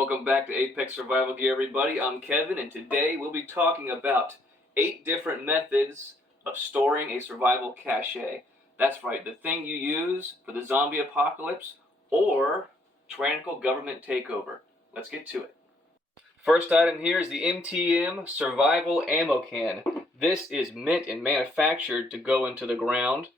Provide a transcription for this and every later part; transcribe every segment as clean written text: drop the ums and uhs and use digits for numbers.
Welcome back to Apex Survival Gear, everybody. I'm Kevin, and today we'll be talking about 8 different methods of storing a survival cache. That's right, the thing you use for the zombie apocalypse or tyrannical government takeover. Let's get to it. First item here is the MTM Survival Ammo Can. This is meant and manufactured to go into the ground.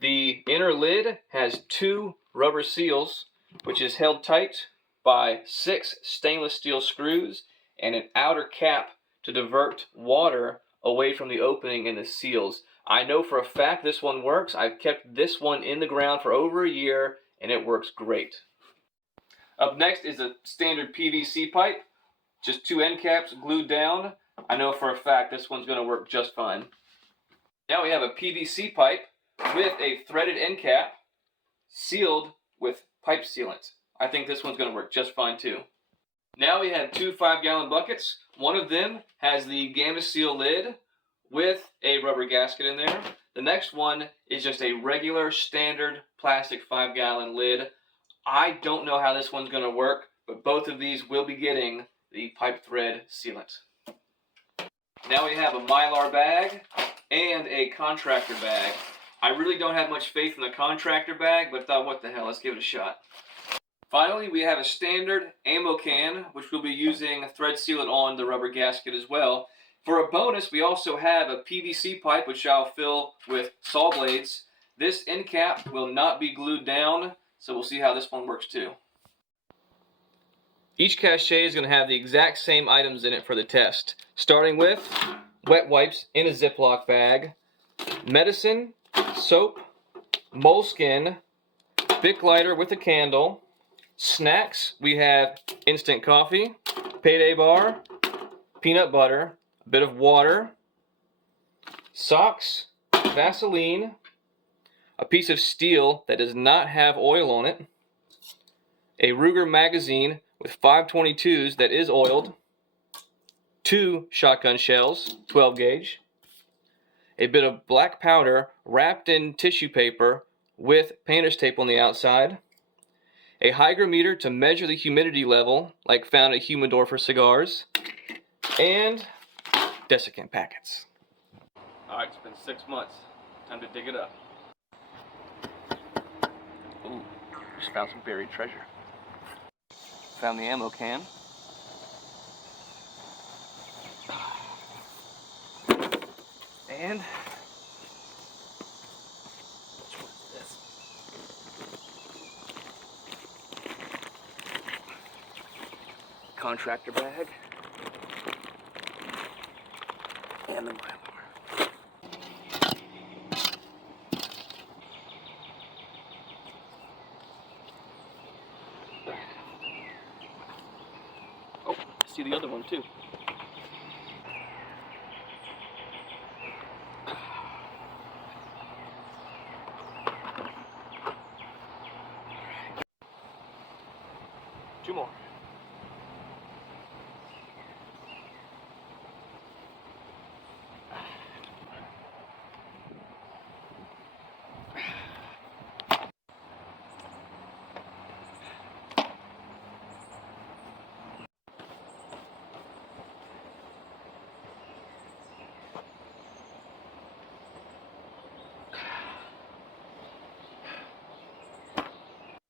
The inner lid has 2 rubber seals, which is held tight by 6 stainless steel screws and an outer cap to divert water away from the opening in the seals. I know for a fact this one works. I've kept this one in the ground for over a year and it works great. Up next is a standard PVC pipe, just 2 end caps glued down. I know for a fact this one's going to work just fine. Now we have a PVC pipe with a threaded end cap sealed with pipe sealant. I think this one's going to work just fine too. Now we have 2 5-gallon buckets. One of them has the Gamma Seal lid with a rubber gasket in there. The next one is just a regular standard plastic 5-gallon lid. I don't know how this one's going to work, but both of these will be getting the pipe thread sealant. Now we have a Mylar bag and a contractor bag. I really don't have much faith in the contractor bag, but thought, what the hell, let's give it a shot. Finally, we have a standard ammo can, which we'll be using thread sealant on the rubber gasket as well. For a bonus, we also have a PVC pipe, which I'll fill with saw blades. This end cap will not be glued down, so we'll see how this one works too. Each cache is going to have the exact same items in it for the test, starting with wet wipes in a Ziploc bag, medicine, soap, moleskin, Bic lighter with a candle. Snacks, we have instant coffee, payday bar, peanut butter, a bit of water, socks, Vaseline, a piece of steel that does not have oil on it, a Ruger magazine with 522s that is oiled, 2 shotgun shells, 12 gauge, a bit of black powder wrapped in tissue paper with painter's tape on the outside, a hygrometer to measure the humidity level, like found at Humidor for cigars, and desiccant packets. Alright, it's been 6 months. Time to dig it up. Ooh, just found some buried treasure. Found the ammo can. And which one is this? Contractor bag and the Mylar. Oh, I see the other one too. Two more.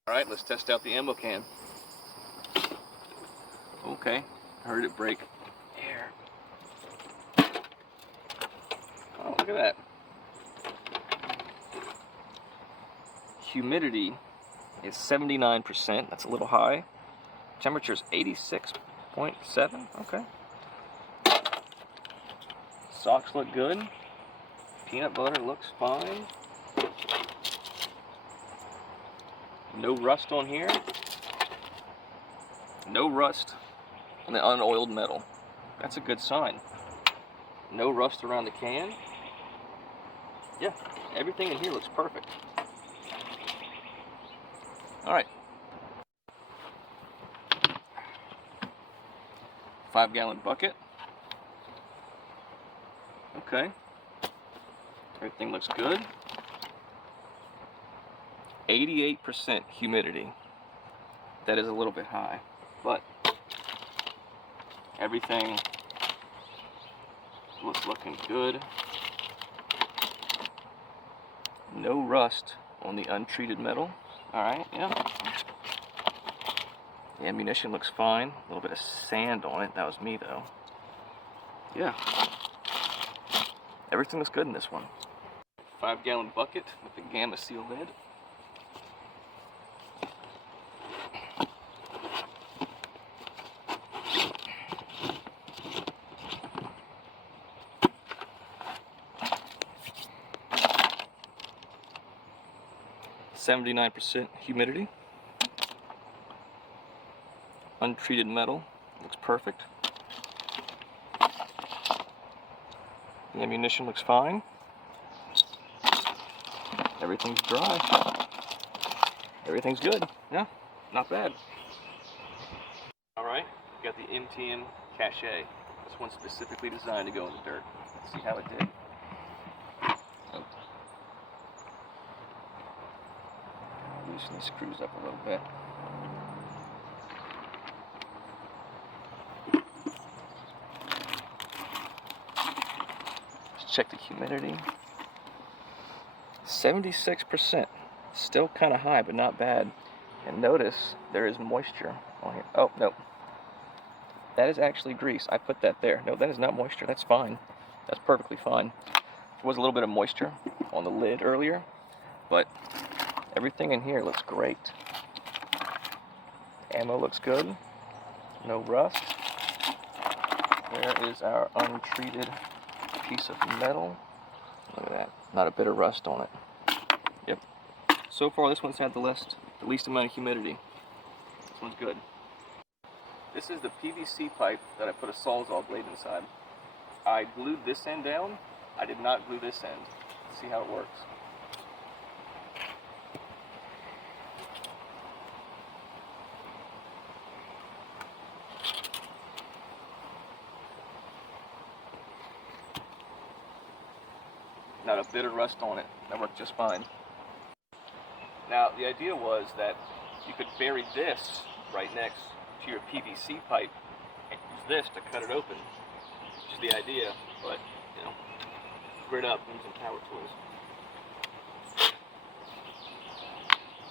Alright, let's test out the ammo can. Okay, heard it break. Air. Oh, look at that. Humidity is 79%. That's a little high. Temperature is 86.7. Okay. Socks look good. Peanut butter looks fine. No rust on here. No rust on the unoiled metal. That's a good sign. No rust around the can. Yeah, everything in here looks perfect. Alright. 5-gallon bucket. Okay. Everything looks good. 88% humidity. That is a little bit high, but Everything looking good. No rust on the untreated metal. Alright, yeah. The ammunition looks fine. A little bit of sand on it. That was me though. Yeah. Everything looks good in this one. 5-gallon bucket with the Gamma Seal lid. %, humidity. Untreated metal. Looks perfect. The ammunition looks fine. Everything's dry. Everything's good. Yeah, not bad. Alright, got the MTM Cache. This one's specifically designed to go in the dirt. Let's see how it did. Oh. Loosen these screws up a little bit. Let's check the humidity. 76%. Still kind of high, but not bad. And notice there is moisture on here. Oh, no. That is actually grease. I put that there. No, that is not moisture. That's fine. That's perfectly fine. There was a little bit of moisture on the lid earlier, but everything in here looks great. Ammo looks good. No rust. There is our untreated piece of metal. Look at that. Not a bit of rust on it. Yep. So far, this one's had the least amount of humidity. This one's good. This is the PVC pipe that I put a Sawzall blade inside. I glued this end down. I did not glue this end. Let's see how it works. Not a bit of rust on it. That worked just fine. Now, the idea was that you could bury this right next to your PVC pipe and use this to cut it open. Which is the idea, but, you know, screw it up using power tools.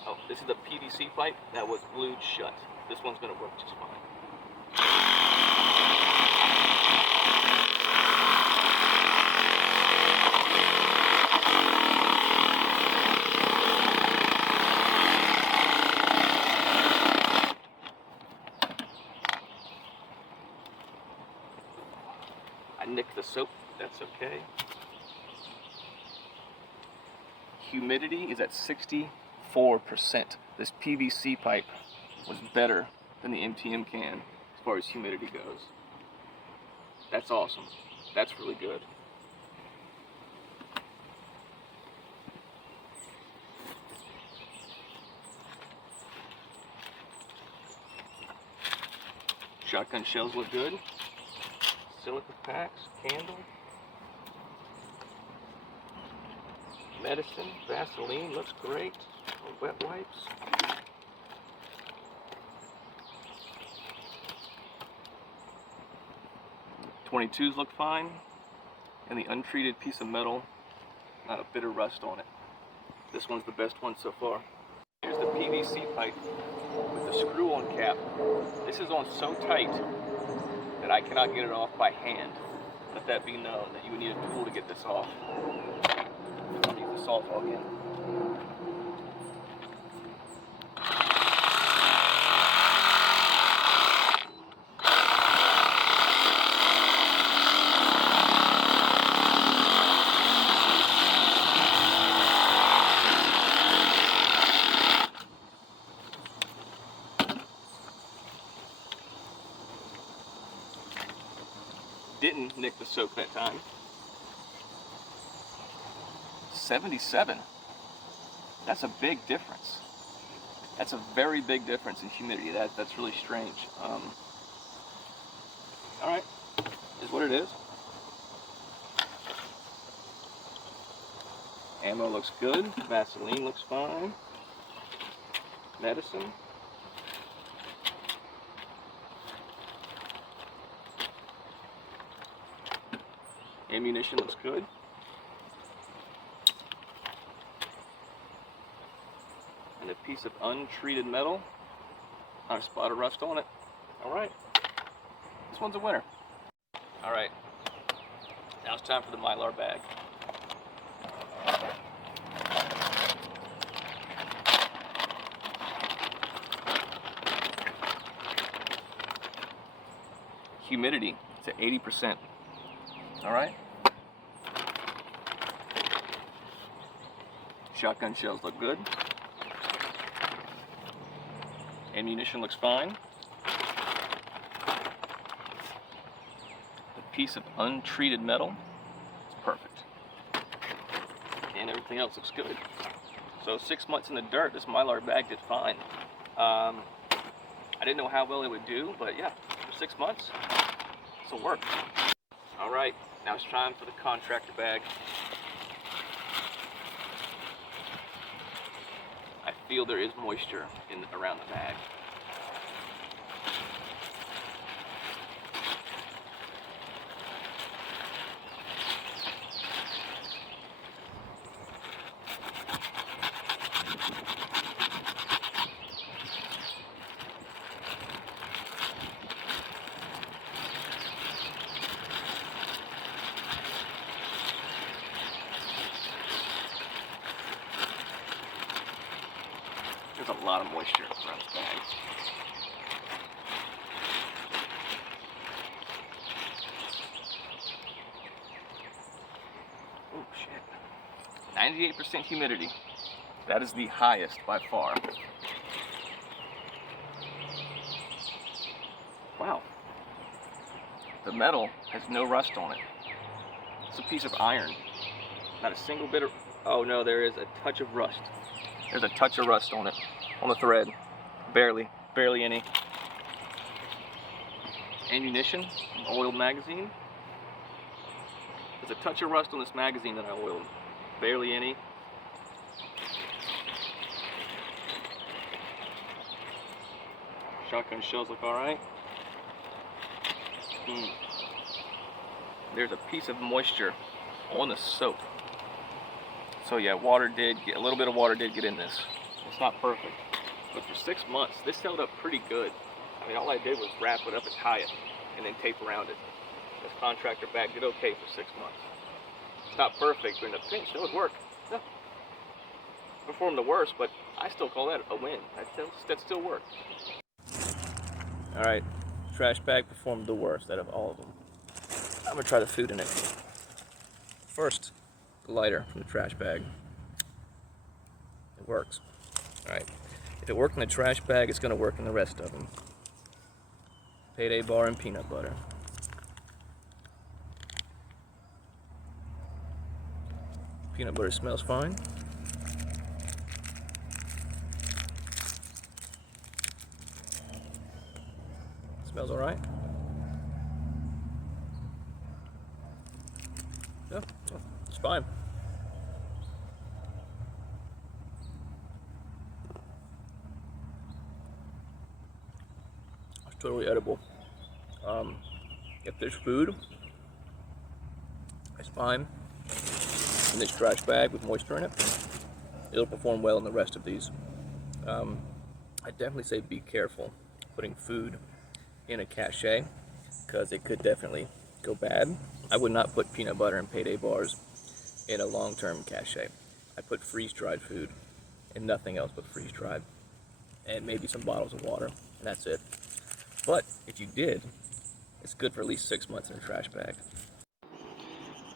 Oh, this is the PVC pipe that was glued shut. This one's going to work just fine. I nicked the soap, that's okay. Humidity is at 64%. This PVC pipe was better than the MTM can as far as humidity goes. That's awesome. That's really good. Shotgun shells look good. Silica packs, candle, medicine, Vaseline looks great. Wet wipes. .22s look fine, and the untreated piece of metal, not a bit of rust on it. This one's the best one so far. Here's the PVC pipe with the screw-on cap. This is on so tight that I cannot get it off by hand. Let that be known that you would need a tool to get this off. I'll use the Sawzall again. Didn't nick the soap that time. 77. That's a big difference. That's a very big difference in humidity. That's really strange. Alright, is what it is. Ammo looks good. Vaseline looks fine. Medicine. Ammunition looks good. And a piece of untreated metal. Not a spot of rust on it. Alright. This one's a winner. Alright. Now it's time for the Mylar bag. Humidity. It's at 80%. Alright. Shotgun shells look good. Ammunition looks fine. A piece of untreated metal. It's perfect. And everything else looks good. So 6 months in the dirt, this Mylar bag did fine. I didn't know how well it would do, but yeah, for 6 months, this'll work. Alright, now it's time for the contractor bag. I feel there is moisture around the bag. There's a lot of moisture around this bag. Oh shit. 98% humidity. That is the highest by far. Wow. The metal has no rust on it. It's a piece of iron. Not a single bit of... Oh no, there is a touch of rust. There's a touch of rust on it, on the thread. Barely any. Ammunition, an oiled magazine. There's a touch of rust on this magazine that I oiled. Barely any. Shotgun shells look alright. There's a piece of moisture on the soap. So yeah, a little bit of water did get in this. It's not perfect, but for 6 months, this held up pretty good. I mean, all I did was wrap it up and tie it, and then tape around it. This contractor bag did okay for 6 months. It's not perfect, but in a pinch, it would work. No. Performed the worst, but I still call that a win. That still worked. All right, trash bag performed the worst out of all of them. I'm gonna try the food in it. First, the lighter from the trash bag. It works. All right, if it worked in the trash bag, it's gonna work in the rest of them. Payday bar and peanut butter. Peanut butter smells fine. Smells all right. Yeah, it's fine. It's totally edible. If there's food, it's fine. In this trash bag with moisture in it, it'll perform well in the rest of these. I definitely say be careful putting food in a cache, because it could definitely go bad. I would not put peanut butter and payday bars in a long-term cache. I put freeze-dried food and nothing else but freeze-dried, and maybe some bottles of water, and that's it. But if you did, it's good for at least 6 months in a trash bag.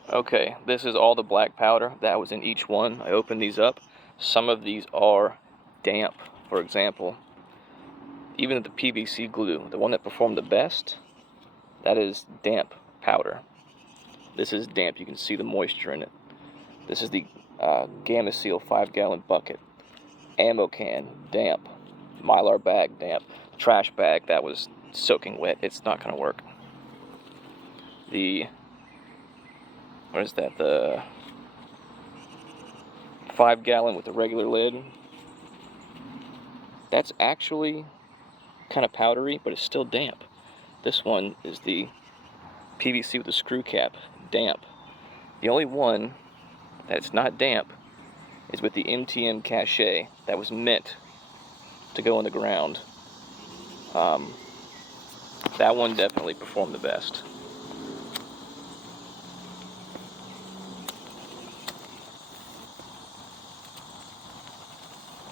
Okay, this is all the black powder that was in each one. I opened these up. Some of these are damp. For example, even the PVC glue, the one that performed the best, that is damp powder. This is damp. You can see the moisture in it. This is the Gamma Seal 5-gallon bucket. Ammo can, damp. Mylar bag, damp. Trash bag, that was soaking wet. It's not going to work. What is that? The 5-gallon with the regular lid. That's actually kind of powdery, but it's still damp. This one is the PVC with the screw cap, damp. The only one that's not damp is with the MTM cachet that was meant to go in the ground. That one definitely performed the best.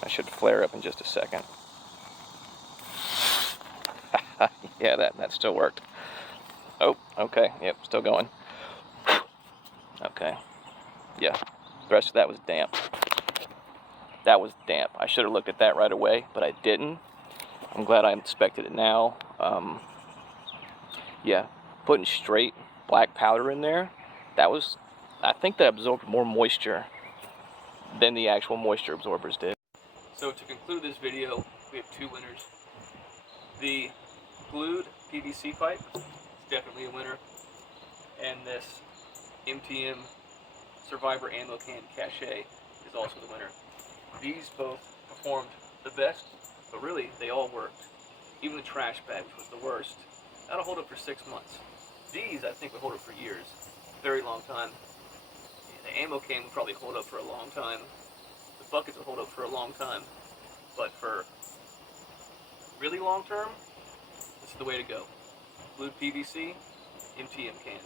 I should flare up in just a second. Yeah, that still worked. Oh, okay, yep, still going. Okay, yeah, the rest of that was damp. That was damp. I should have looked at that right away, but I didn't. I'm glad I inspected it now. Yeah, putting straight black powder in there, I think that absorbed more moisture than the actual moisture absorbers did. So to conclude this video, we have two winners. The glued PVC pipe is definitely a winner, and this MTM Survivor Ammo Can Cachet is also the winner. These both performed the best, but really they all worked. Even the trash bag, which was the worst, that'll hold up for 6 months. These, I think, would hold up for years. Very long time. The ammo can would probably hold up for a long time. The buckets would hold up for a long time. But for really long term, this is the way to go. Glued PVC, MTM can.